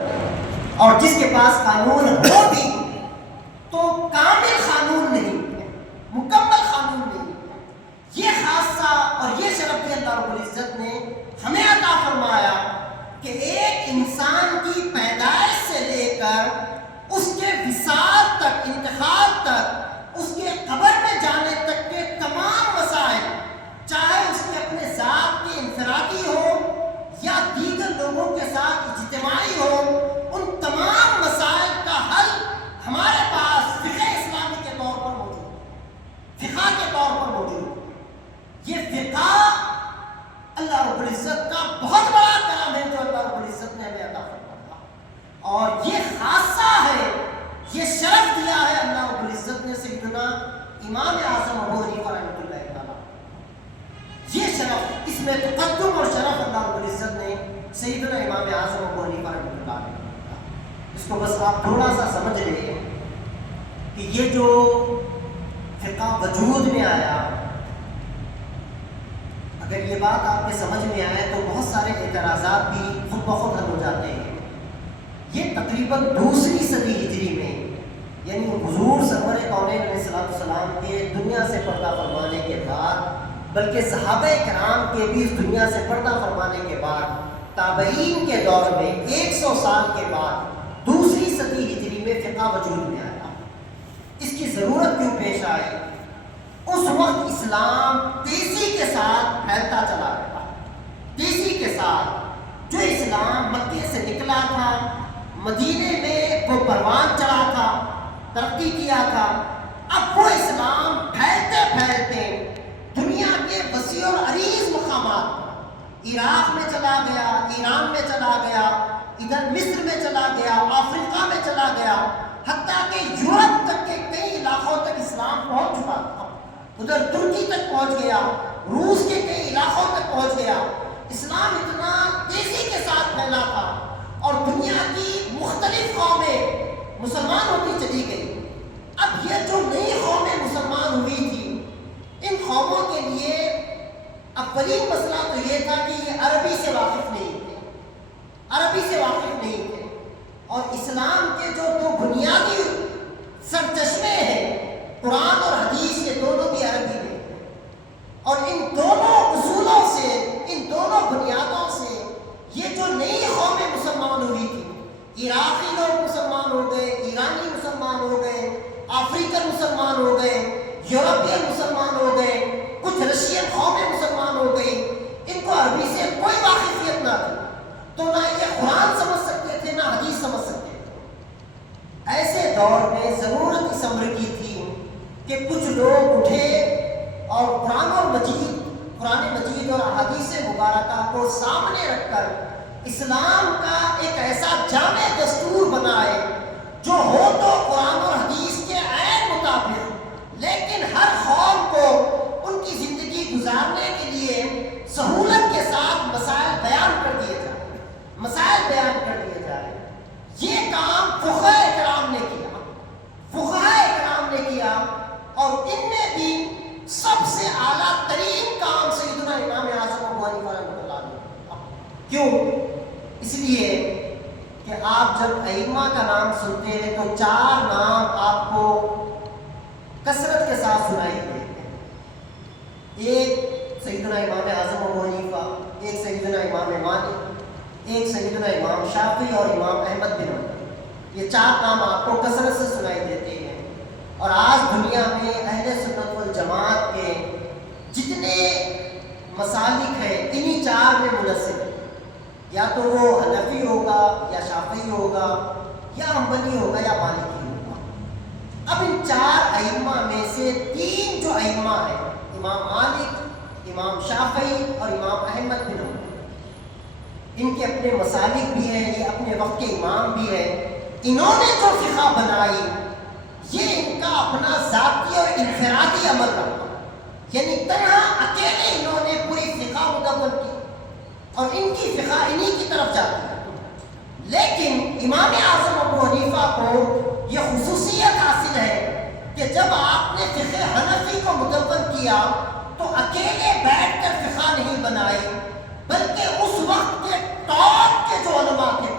اور جس کے پاس قانون ہو بھی تو کامل قانون نہیں ہے، مکمل قانون نہیں ہے۔ یہ خاصہ اور یہ شرف بھی اللہ رب العزت نے ہمیں عطا فرمایا کہ ایک انسان کی پیدائش سے لے کر اس کے وصال تک، انتقال تک، اس کے قبر میں جانے تک کے تمام مسائل، چاہے اس کے اپنے ذات کے انفرادی ہو یا دیگر لوگوں کے ساتھ اجتماعی ہو، ان تمام مسائل کا حل ہمارے پاس فقہ اسلامی کے طور پر موجود ہے، فقہ کے طور پر موجود ہے۔ یہ فقہ اللہ رب العزت کا بہت بڑا کرم ہے جو اللہ رب العزت نے ہمیں عطا فرمایا، اور یہ خاصہ ہے، یہ شرف دیا ہے اللہ رب العزت نے سیدنا امام اعظم ابو حنیفہ رحمۃ اللہ تعالیٰ۔ یہ شرف، اس میں تقدم اور شرف اللہ رب العزت نے سیدنا امام اعظم ابو حنیفہ رحمۃ اللہ علیہ۔ اس کو بس آپ تھوڑا سا سمجھ لیں کہ یہ جو فقہ وجود میں آیا، اگر یہ بات آپ کے سمجھ میں آئے تو بہت سارے اعتراضات بھی خود بخود حل ہو جاتے ہیں۔ یہ تقریباً دوسری صدی ہجری میں، یعنی حضور سرور کونین علیہ السلام کے دنیا سے پردہ فرمانے کے بعد، بلکہ صحابہ کرام کے بھی اس دنیا سے پردہ فرمانے کے بعد، تابعین کے دور میں 100 سال کے بعد دوسری صدی ہجری میں فقہ وجود میں آیا۔ اس کی ضرورت کیوں پیش آئی؟ اس وقت اسلام تیزی کے ساتھ پھیلتا چلا گیا، تیزی کے ساتھ۔ جو اسلام مکے سے نکلا تھا، مدینے میں وہ پروان چڑھا تھا، ترقی کیا تھا، اب وہ اسلام پھیلتے پھیلتے دنیا کے وسیع اور عریض مقامات پر، عراق میں چلا گیا، ایران میں چلا گیا، ادھر مصر میں چلا گیا، افریقہ میں چلا گیا، حتیٰ کہ یورپ تک کے کئی علاقوں تک اسلام پہنچ چکا تھا، ادھر ترکی تک پہنچ گیا، روس کے کئی علاقوں تک پہنچ گیا۔ اسلام اتنا تیزی کے ساتھ پھیلا تھا اور دنیا کی مختلف قومیں مسلمان ہوتی چلی گئی۔ اب یہ جو نئی قومیں مسلمان ہوئی تھی، ان قوموں کے لیے اولین مسئلہ تو یہ تھا کہ یہ عربی سے واقف نہیں تھے، عربی سے واقف نہیں تھے، اور اسلام کے جو دو بنیادی سرچشمے ہیں، قرآن اور حدیث، یہ دونوں بھی عربی میں ہیں، اور ان دونوں اصولوں سے، ان دونوں بنیادوں سے یہ جو نئی قومیں مسلمان ہوئی تھی، عراقی لوگ مسلمان ہو گئے، ایرانی مسلمان ہو گئے، افریقن مسلمان ہو گئے، یورپین مسلمان ہو گئے، کچھ رشین قومیں مسلمان ہو گئی، ان کو عربی سے کوئی واقفیت نہ تھی، تو نہ یہ قرآن سمجھ سکتے تھے، نہ حدیث سمجھ سکتے تھے۔ ایسے دور میں ضرورت اس امر کی تھی کہ کچھ لوگ اٹھے اور قرآن مجید اور احادیث مبارکہ کو سامنے رکھ کر اسلام کا ایک ایسا جامع دستور بنائے جو ہو تو قرآن اور حدیث کے عین مطابق، لیکن ہر قوم کو ان کی زندگی گزارنے کے لیے سہولت کے ساتھ مسائل بیان کر دیے جائیں، مسائل بیان کر دیے جائیں۔ یہ کام فقہاء اکرام نے کیا، فقہاء اکرام نے کیا، اور ان میں بھی سب سے اعلیٰ ترین کام سیدنا امام اعظم ابو حنیفہ رحمۃ اللہ علیہ۔ کیوں؟ اس لیے کہ آپ جب ائمہ کا نام سنتے ہیں تو 4 نام آپ کو کثرت کے ساتھ سنائی دیتے ہیں۔ ایک سیدنا امام اعظم ابو حنیفہ، ایک سیدنا امام مالک، ایک سیدنا امام شافعی اور امام احمد بن حنبل۔ یہ 4 نام آپ کو کثرت سے سنائی دیتے ہیں، اور آج دنیا میں اہل سنت والجماعت کے جتنے مسالک ہیں انہی 4 میں منحصر ہیں، یا تو وہ حنفی ہوگا، یا شافعی ہوگا، یا حنبلی ہوگا، یا مالکی ہوگا۔ اب ان 4 ائمہ میں سے 3 جو ائمہ ہیں، امام مالک، امام شافعی اور امام احمد بن حنبل، ان کے اپنے مسالک بھی ہیں، یہ اپنے وقت کے امام بھی ہیں۔ انہوں نے جو فقہ بنائی یہ ان کا اپنا ذاتی اور انفرادی عمل رہا، یعنی تنہا اکیلے انہوں نے پوری فقہ مدون کی، اور ان کی فقہ انہی کی طرف جاتی ہے۔ لیکن امام اعظم ابو حنیفہ کو یہ خصوصیت حاصل ہے کہ جب آپ نے فقہ حنفی کو مدون کیا تو اکیلے بیٹھ کر فقہ نہیں بنائی، بلکہ اس وقت کے ٹاپ کے جو علماء تھے